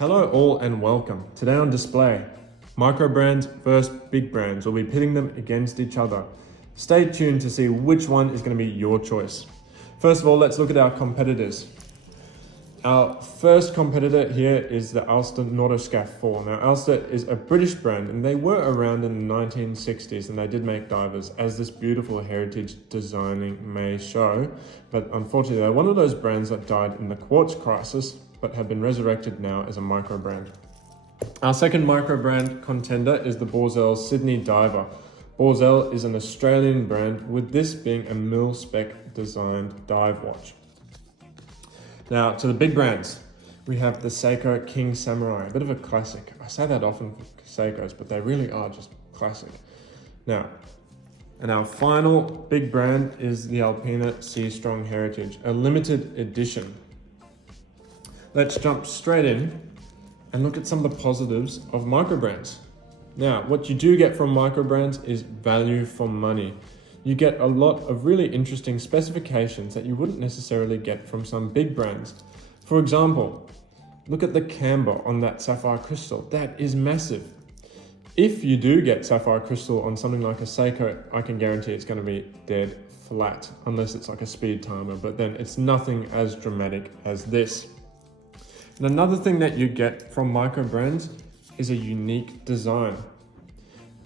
Hello all and welcome. Today on display, micro brands versus big brands. We'll be pitting them against each other. Stay tuned to see which one is going to be your choice. First of all, let's look at our competitors. Our first competitor here is the Ulster Nautoscaf 4. Now, Ulster is a British brand and they were around in the 1960s and they did make divers, as this beautiful heritage designing may show. But unfortunately, they're one of those brands that died in the quartz crisis, but have been resurrected now as a micro brand. Our second micro brand contender is the Borzell Sydney Diver. Borzell is an Australian brand, with this being a mil-spec designed dive watch. Now to the big brands, we have the Seiko King Samurai, a bit of a classic. I say that often for Seikos, but they really are just classic. Now, and our final big brand is the Alpina Sea Strong Heritage, a limited edition. Let's jump straight in and look at some of the positives of micro brands. Now, what you do get from micro brands is value for money. You get a lot of really interesting specifications that you wouldn't necessarily get from some big brands. For example, look at the camber on that sapphire crystal. That is massive. If you do get sapphire crystal on something like a Seiko, I can guarantee it's going to be dead flat, unless it's like a speed timer, but then it's nothing as dramatic as this. And another thing that you get from micro brands is a unique design.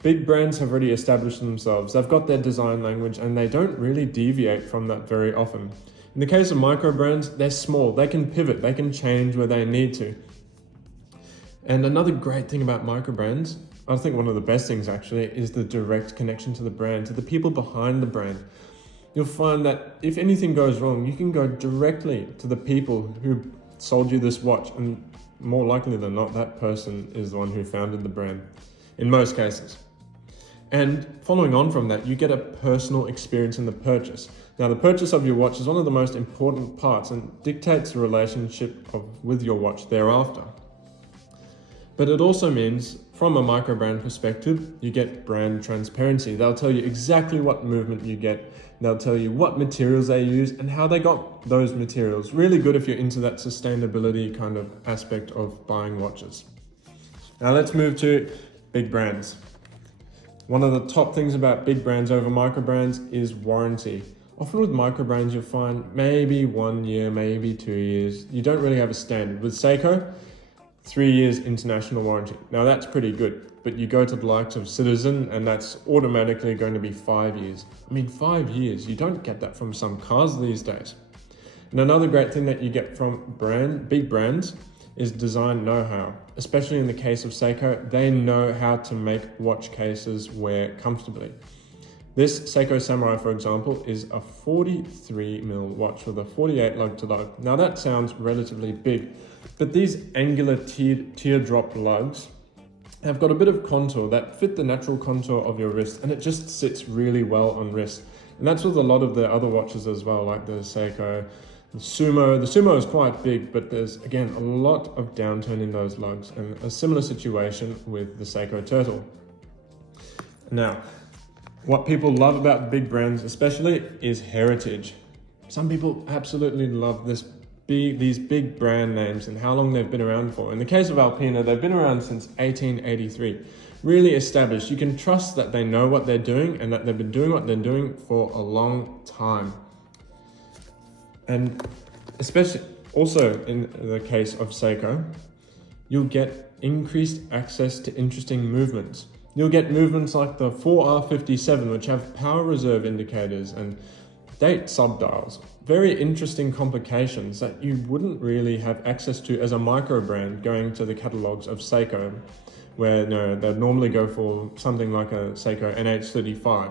Big brands have already established themselves. They've got their design language and they don't really deviate from that very often. In the case of micro brands, they're small. They can pivot, they can change where they need to. And another great thing about micro brands, I think one of the best things actually, is the direct connection to the brand, to the people behind the brand. You'll find that if anything goes wrong, you can go directly to the people who sold you this watch, and more likely than not, that person is the one who founded the brand, in most cases. And following on from that, you get a personal experience in the purchase. Now, the purchase of your watch is one of the most important parts and dictates the relationship with your watch thereafter. But it also means, from a micro brand perspective, you get brand transparency. They'll tell you exactly what movement you get. They'll tell you what materials they use and how they got those materials. Really good if you're into that sustainability kind of aspect of buying watches. Now let's move to big brands. One of the top things about big brands over micro brands is warranty. Often with micro brands, you'll find maybe 1 year, maybe 2 years. You don't really have a standard. With Seiko, 3 years international warranty. Now that's pretty good, but you go to the likes of Citizen and that's automatically going to be 5 years. I mean, 5 years, you don't get that from some cars these days. And another great thing that you get from big brands is design know-how. Especially in the case of Seiko, they know how to make watch cases wear comfortably. This Seiko Samurai, for example, is a 43mm watch with a 48 lug to lug. Now that sounds relatively big, but these angular teardrop lugs have got a bit of contour that fit the natural contour of your wrist, and it just sits really well on wrist. And that's with a lot of the other watches as well, like the Seiko Sumo. The Sumo is quite big, but there's, again, a lot of downturn in those lugs, and a similar situation with the Seiko Turtle. Now, what people love about big brands especially is heritage. Some people absolutely love these big brand names and how long they've been around for. In the case of Alpina, they've been around since 1883. Really established. You can trust that they know what they're doing and that they've been doing what they're doing for a long time. And especially also in the case of Seiko, you'll get increased access to interesting movements. You'll get movements like the 4R57, which have power reserve indicators and date subdials. Very interesting complications that you wouldn't really have access to as a micro brand going to the catalogs of Seiko, where they'd normally go for something like a Seiko NH35.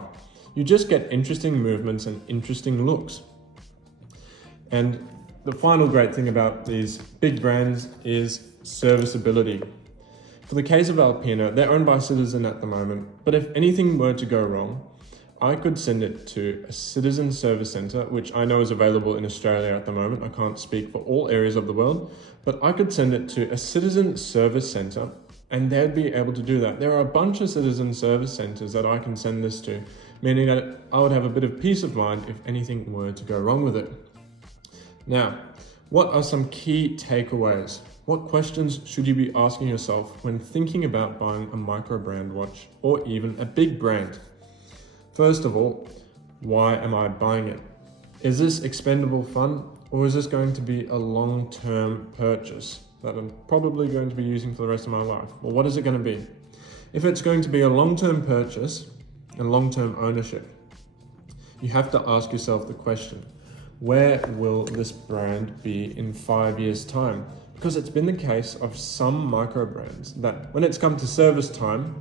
You just get interesting movements and interesting looks. And the final great thing about these big brands is serviceability. For the case of Alpina, they're owned by Citizen at the moment, but if anything were to go wrong, I could send it to a Citizen service center, which I know is available in Australia at the moment. I can't speak for all areas of the world, but I could send it to a Citizen service center and they'd be able to do that. There are a bunch of Citizen service centers that I can send this to, meaning that I would have a bit of peace of mind if anything were to go wrong with it. Now, What are some key takeaways? What questions should you be asking yourself when thinking about buying a micro brand watch or even a big brand? First of all, why am I buying it? Is this expendable fun, or is this going to be a long-term purchase that I'm probably going to be using for the rest of my life? Well, what is it going to be? If it's going to be a long-term purchase and long-term ownership, you have to ask yourself the question, where will this brand be in 5 years' time? Because it's been the case of some micro brands that when it's come to service time,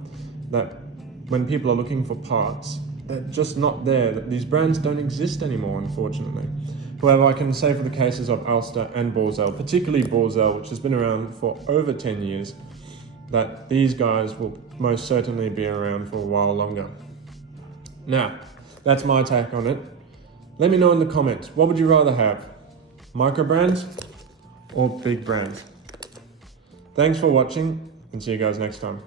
that when people are looking for parts, they're just not there. That these brands don't exist anymore, unfortunately. However, I can say for the cases of Ulster and Borzell, particularly Borzell, which has been around for over 10 years, that these guys will most certainly be around for a while longer. Now, that's my take on it. Let me know in the comments, what would you rather have? Micro brands or big brands? Thanks for watching, and see you guys next time.